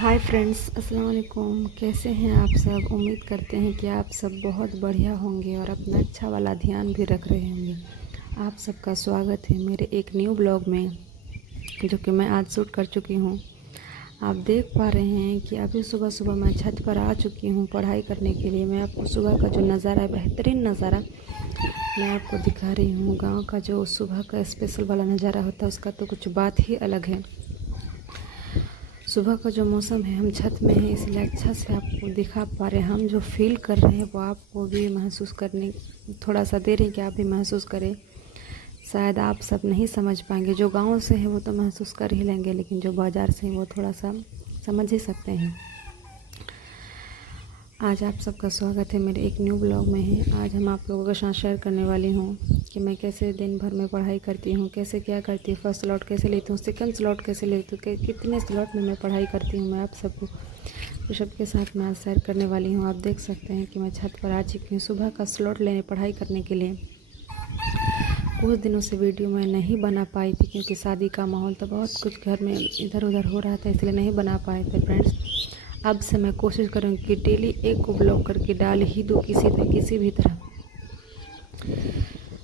Hi friends, अस्सलाम वालेकुम। कैसे हैं आप सब? उम्मीद करते हैं कि आप सब बहुत बढ़िया होंगे और अपना अच्छा वाला ध्यान भी रख रहे होंगे। आप सबका स्वागत है मेरे एक न्यू ब्लॉग में, जो कि मैं आज शूट कर चुकी हूँ। आप देख पा रहे हैं कि अभी सुबह सुबह मैं छत पर आ चुकी हूँ पढ़ाई करने के लिए। मैं आपको सुबह का जो नज़ारा है, बेहतरीन नज़ारा मैं आपको दिखा रही हूँ। गाँव का जो सुबह का स्पेशल वाला नज़ारा होता है, उसका तो कुछ बात ही अलग है। सुबह का जो मौसम है, हम छत में हैं इसलिए अच्छा से आपको दिखा पा रहे हैं। हम जो फील कर रहे हैं वो आपको भी महसूस करने थोड़ा सा दे रहे हैं कि आप भी महसूस करें। शायद आप सब नहीं समझ पाएंगे, जो गांव से हैं वो तो महसूस कर ही लेंगे, लेकिन जो बाज़ार से हैं वो थोड़ा सा समझ ही सकते हैं। आज आप सबका स्वागत है मेरे एक न्यू ब्लॉग में है। आज हम आप लोगों के साथ शेयर करने वाली हूँ कि मैं कैसे दिन भर में पढ़ाई करती हूँ, कैसे क्या करती हूँ, फर्स्ट स्लॉट कैसे लेती हूँ, सेकंड स्लॉट कैसे लेती हूँ, कितने स्लॉट में मैं पढ़ाई करती हूँ। मैं आप सबको तो सबके साथ मैं आज शेयर करने वाली हूँ। आप देख सकते हैं कि मैं छत पर आ चुकी हूँ सुबह का स्लॉट लेने पढ़ाई करने के लिए। कुछ दिनों से वीडियो मैं नहीं बना पाई थी क्योंकि शादी का माहौल था, बहुत कुछ घर में इधर उधर हो रहा था, इसलिए नहीं बना पाए थे फ्रेंड्स। अब से मैं कोशिश करूँगी कि डेली एक को ब्लॉग करके डाल ही दूँ किसी भी तरह।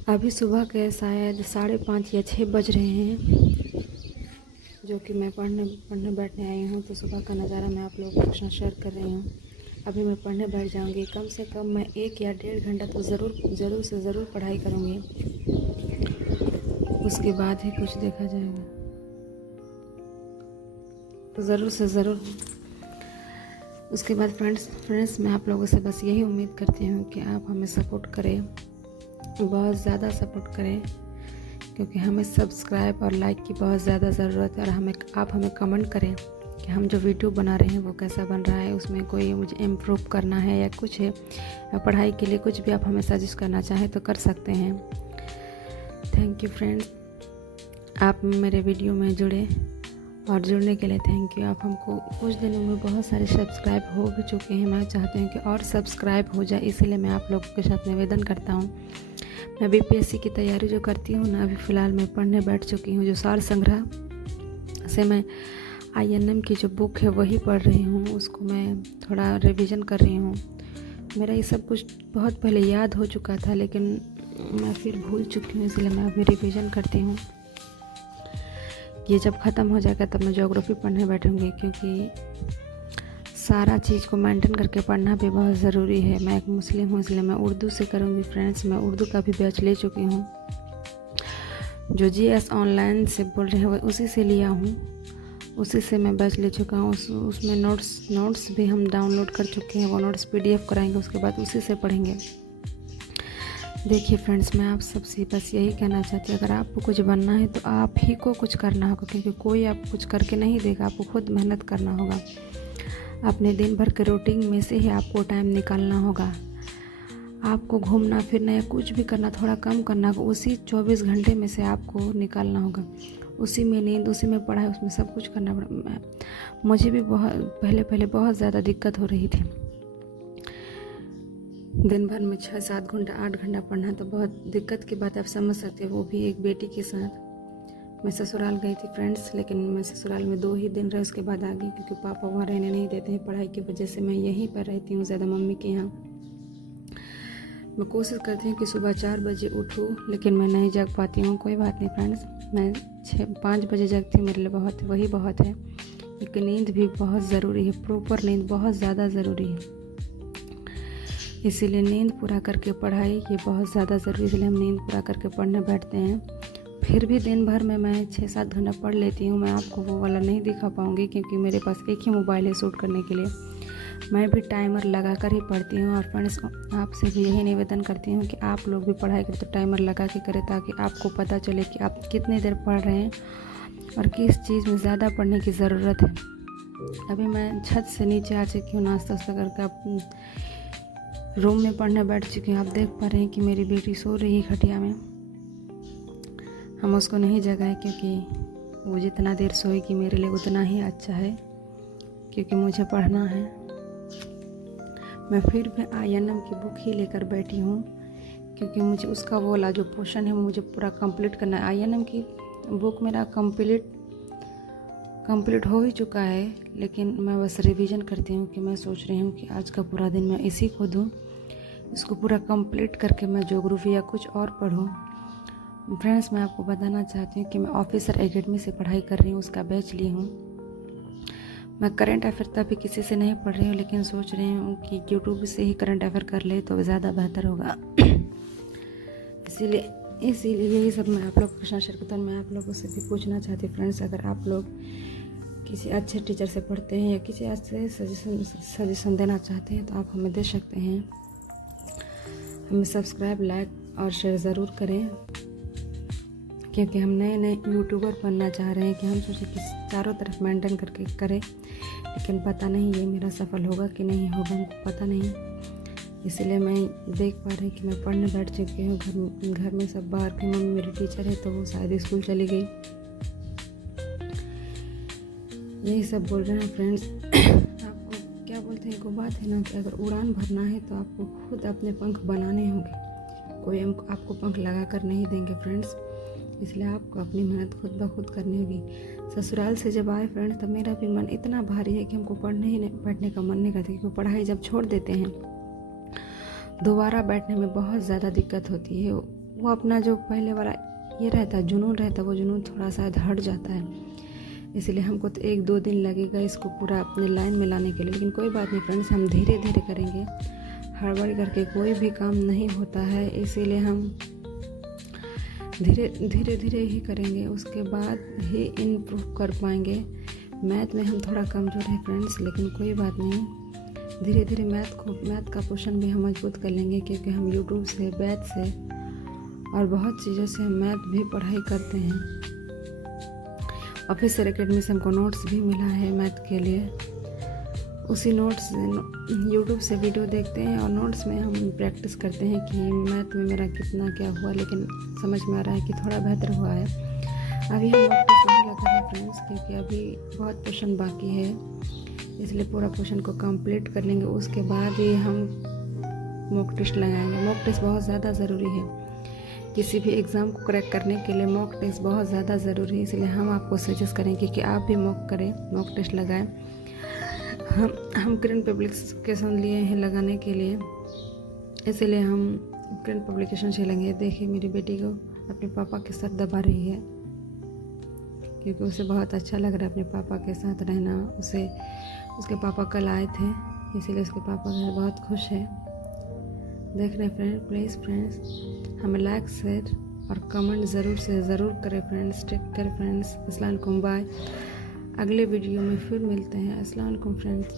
अभी सुबह के शायद 5:30 या 6 बज रहे हैं, जो कि मैं पढ़ने बैठने आई हूँ। तो सुबह का नज़ारा मैं आप लोगों के साथ शेयर कर रही हूँ। अभी मैं पढ़ने बैठ जाऊँगी। कम से कम मैं 1 या 1.5 घंटा तो ज़रूर पढ़ाई करूँगी। उसके बाद ही कुछ देखा जाएगा। तो ज़रूर से ज़रूर उसके बाद फ्रेंड्स मैं आप लोगों से बस यही उम्मीद करती हूँ कि आप हमें सपोर्ट करें, बहुत ज़्यादा सपोर्ट करें, क्योंकि हमें सब्सक्राइब और लाइक की बहुत ज़्यादा ज़रूरत है। और आप हमें कमेंट करें कि हम जो वीडियो बना रहे हैं वो कैसा बन रहा है, उसमें कोई मुझे इम्प्रूव करना है या कुछ है, या पढ़ाई के लिए कुछ भी आप हमें सजेस्ट करना चाहें तो कर सकते हैं। थैंक यू फ्रेंड्स, आप मेरे वीडियो में जुड़े और जुड़ने के लिए थैंक यू। आप हमको कुछ दिनों में बहुत सारे सब्सक्राइब हो भी चुके हैं। मैं चाहती हूँ कि और सब्सक्राइब हो जाए, इसीलिए मैं आप लोगों के साथ निवेदन करता हूँ। मैं बीपीएससी की तैयारी जो करती हूँ ना, अभी फ़िलहाल मैं पढ़ने बैठ चुकी हूँ। जो सार संग्रह से मैं आईएनएम की जो बुक है वही पढ़ रही हूँ, उसको मैं थोड़ा रिवीजन कर रही हूँ। मेरा ये सब कुछ बहुत पहले याद हो चुका था, लेकिन मैं फिर भूल चुकी हूँ, इसलिए मैं अभी रिवीजन करती हूँ। ये जब ख़त्म हो जाएगा तब मैं ज्योग्राफी पढ़ने बैठूँगी, क्योंकि सारा चीज़ को मेंटेन करके पढ़ना भी बहुत ज़रूरी है। मैं एक मुस्लिम हूँ, इसलिए मैं उर्दू से करूँगी फ्रेंड्स। मैं उर्दू का भी बैच ले चुकी हूँ। जो जीएस ऑनलाइन से बोल रहे हैं वो उसी से लिया हूँ, उसी से मैं बैच ले चुका हूँ। उसमें नोट्स भी हम डाउनलोड कर चुके हैं। वो नोट्स पीडीएफ कराएंगे, उसके बाद उसी से पढ़ेंगे। देखिए फ्रेंड्स, मैं आप सबसे बस यही कहना चाहती हूँ, अगर आपको कुछ बनना है तो आप ही को कुछ करना होगा, क्योंकि कोई आप कुछ करके नहीं देगा, आपको खुद मेहनत करना होगा। अपने दिन भर के रूटीन में से ही आपको टाइम निकालना होगा। आपको घूमना फिरना या कुछ भी करना थोड़ा कम करना होगा। उसी 24 घंटे में से आपको निकालना होगा। उसी में नींद, उसी में पढ़ाई, उसमें सब कुछ करना पड़ा। मुझे भी पहले बहुत ज़्यादा दिक्कत हो रही थी। दिन भर में 6-7 घंटा 8 घंटा पढ़ना तो बहुत दिक्कत की बात, आप समझ सकते हो, वो भी एक बेटी के साथ। मैं ससुराल गई थी फ्रेंड्स, लेकिन मैं ससुराल में 2 ही दिन रहे, उसके बाद आ गई, क्योंकि पापा वहाँ रहने नहीं देते हैं पढ़ाई की वजह से। मैं यहीं पर रहती हूँ ज़्यादा, मम्मी के यहाँ। मैं कोशिश करती हूँ कि सुबह 4 बजे उठूँ, लेकिन मैं नहीं जग पाती हूँ। कोई बात नहीं फ्रेंड्स, मैं 5 बजे जगती हूँ, मेरे लिए बहुत है, वही बहुत है। क्योंकि नींद भी बहुत ज़रूरी है, प्रॉपर नींद बहुत ज़्यादा ज़रूरी है। इसीलिए नींद पूरा करके पढ़ाई ये बहुत ज़्यादा ज़रूरी है, इसलिए हम नींद पूरा करके पढ़ने बैठते हैं। फिर भी दिन भर में मैं 6-7 घंटा पढ़ लेती हूँ। मैं आपको वो वाला नहीं दिखा पाऊँगी, क्योंकि मेरे पास एक ही मोबाइल है शूट करने के लिए। मैं भी टाइमर लगा कर ही पढ़ती हूँ। और फ्रेंड्स, आपसे भी यही निवेदन करती हूँ कि आप लोग भी पढ़ाई करें तो टाइमर लगा के करें, ताकि आपको पता चले कि आप कितनी देर पढ़ रहे हैं और किस चीज़ में ज़्यादा पढ़ने की ज़रूरत है। अभी मैं छत से नीचे आ चुकी हूँ, नाश्ता वास्ता करके आप रूम में पढ़ने बैठ चुकी हूँ। आप देख पा रहे हैं कि मेरी बेटी सो रही है खटिया में। हम उसको नहीं जगाए, क्योंकि वो जितना देर सोएगी मेरे लिए उतना ही अच्छा है, क्योंकि मुझे पढ़ना है। मैं फिर भी आईएनएम की बुक ही लेकर बैठी हूँ, क्योंकि मुझे उसका वो वाला जो पोर्शन है वो मुझे पूरा कंप्लीट करना है। आईएनएम की बुक मेरा कंप्लीट हो ही चुका है, लेकिन मैं बस रिवीजन करती हूँ कि मैं सोच रही हूँ कि आज का पूरा दिन मैं इसी को दूँ, इसको पूरा कंप्लीट करके मैं ज्योग्राफी या कुछ और पढूँ। फ्रेंड्स, मैं आपको बताना चाहती हूँ कि मैं ऑफिसर एकेडमी से पढ़ाई कर रही हूँ, उसका बैच ली हूँ। मैं करंट अफेयर तभी किसी से नहीं पढ़ रही हूँ, लेकिन सोच रही हूँ कि यूट्यूब से ही करंट अफेयर कर ले तो ज़्यादा बेहतर होगा। इसीलिए यही सब मैं आप लोग को प्रश्न शेयर करता हूँ। मैं आप लोगों से भी पूछना चाहती हूँ फ्रेंड्स, अगर आप लोग किसी अच्छे टीचर से पढ़ते हैं या किसी अच्छे सजेशन देना चाहते हैं तो आप हमें दे सकते हैं। हमें सब्सक्राइब, लाइक और शेयर ज़रूर करें, क्योंकि हम नए यूट्यूबर बनना चाह रहे हैं कि हम सोचे कि चारों तरफ मेंटेन करके करें, लेकिन पता नहीं ये मेरा सफल होगा कि नहीं होगा, हमको पता नहीं। इसलिए मैं देख पा रही कि मैं पढ़ने बैठ चुकी हूँ। घर में सब बाहर की, मम्मी मेरी टीचर है तो वो शायद स्कूल चली गई। यही सब बोल रहे हैं फ्रेंड्स। आपको क्या बोलते हैं, एक बात है ना कि अगर उड़ान भरना है तो आपको खुद अपने पंख बनाने होंगे, कोई आपको पंख लगा कर नहीं देंगे फ्रेंड्स। इसलिए आपको अपनी मेहनत खुद ब खुद करनी होगी। ससुराल से जब आए फ्रेंड्स तब मेरा भी मन इतना भारी है कि हमको बैठने का मन नहीं करता, क्योंकि पढ़ाई जब छोड़ देते हैं दोबारा बैठने में बहुत ज़्यादा दिक्कत होती है। वो अपना जो पहले वाला ये रहता है जुनून रहता है, वो जुनून थोड़ा सा हट जाता है। इसलिए हमको तो 1-2 दिन लगेगा इसको पूरा अपने लाइन में लाने के लिए, लेकिन कोई बात नहीं फ्रेंड्स, हम धीरे धीरे करेंगे। हड़बड़ी करके कोई भी काम नहीं होता है, इसीलिए हम धीरे धीरे ही करेंगे, उसके बाद ही इम्प्रूव कर पाएंगे। मैथ में हम थोड़ा कमज़ोर हैं फ्रेंड्स, लेकिन कोई बात नहीं, धीरे धीरे मैथ का पोर्शन भी हम मजबूत कर लेंगे, क्योंकि हम यूट्यूब से, बैच से और बहुत चीज़ों से हम मैथ भी पढ़ाई करते हैं। ऑफिसर एकेडमी से हमको नोट्स भी मिला है मैथ के लिए। उसी नोट्स यूट्यूब से वीडियो देखते हैं और नोट्स में हम प्रैक्टिस करते हैं कि मैथ में मेरा कितना क्या हुआ, लेकिन समझ में आ रहा है कि थोड़ा बेहतर हुआ है। अभी हम मॉक टेस्ट नहीं लगा रहे फ्रेंड्स, क्योंकि अभी बहुत पोर्शन बाकी है, इसलिए पूरा पोर्शन को कंप्लीट कर लेंगे, उसके बाद ही हम मॉक टेस्ट लगाएंगे। मॉक टेस्ट बहुत ज़्यादा ज़रूरी है, किसी भी एग्ज़ाम को क्रैक करने के लिए मॉक टेस्ट बहुत ज़्यादा ज़रूरी है। इसलिए हम आपको सजेस्ट करेंगे कि आप भी मॉक टेस्ट लगाएं। हम करंट पब्लिकेशन लिए हैं लगाने के लिए, इसलिए हम करंट पब्लिकेशन से लेंगे। देखिए मेरी बेटी को अपने पापा के साथ दबा रही है, क्योंकि उसे बहुत अच्छा लग रहा है अपने पापा के साथ रहना। उसके पापा कल आए थे, इसीलिए उसके पापा घर बहुत खुश है। देख रहे फ्रेंड, प्लीज़ फ्रेंड्स हमें लाइक, शेयर और कमेंट ज़रूर से ज़रूर करें फ्रेंड्स। टेक केयर फ्रेंड्स, अस्सलाम वालेकुम, बाय। अगले वीडियो में फिर मिलते हैं। अस्सलाम वालेकुम फ्रेंड्स।